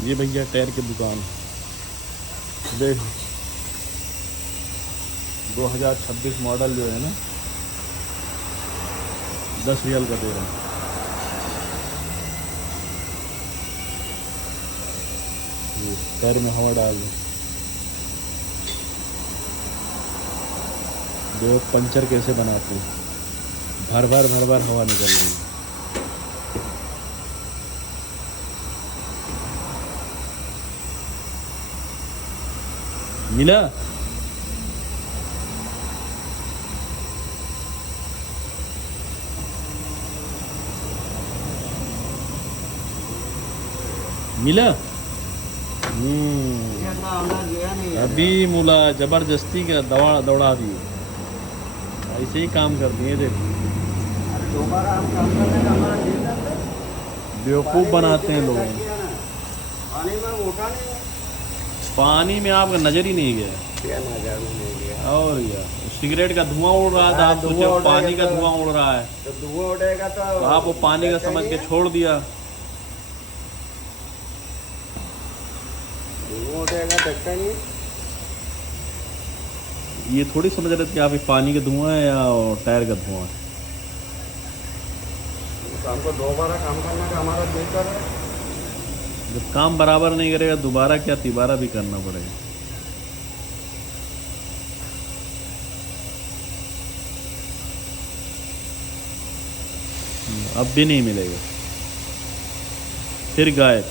ये भैया टायर की दुकान देख, 2026 मॉडल जो है ना, 10 रियल का दे रहे हैं। ये टायर में हवा डाल दो, देखो पंचर कैसे बनाते हैं, भर भर हवा निकल रही है। मिला? मिला? अभी मुला जबरदस्ती का दौड़ा दी, ऐसे ही काम करती है। देखो बेवकूफ़ बनाते हैं लोगों को। पानी में आपका नजर ही नहीं गया। क्या नजर नहीं गया? और क्या, सिगरेट का धुआं उड़ रहा था, आप सोचे पानी का धुआं उड़ रहा है, तो धुआं उड़ेगा तो आप वो पानी का समझ के छोड़ दिया। धुआं उड़ेगा देखता नहीं। ये थोड़ी समझ रहे थे कि आप ये पानी का धुआं है या टायर का धुआं है। तो हमको दोबारा काम करने का हमारा दिल कर रहा है। जब काम बराबर नहीं करेगा दोबारा क्या तिबारा भी करना पड़ेगा। अब भी नहीं मिलेगा, फिर गायब।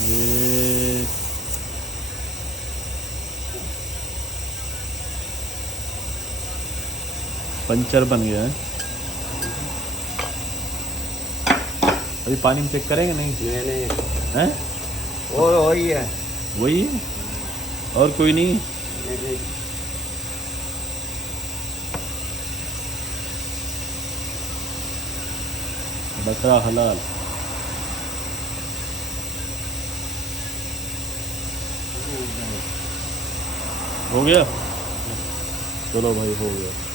ये पंचर बन गया है। अभी पानी में चेक करेंगे? नहीं नहीं हैं, वो वही है, वही है और कोई नहीं। नहीं। बकरा हलाल। हो गया, चलो भाई हो गया।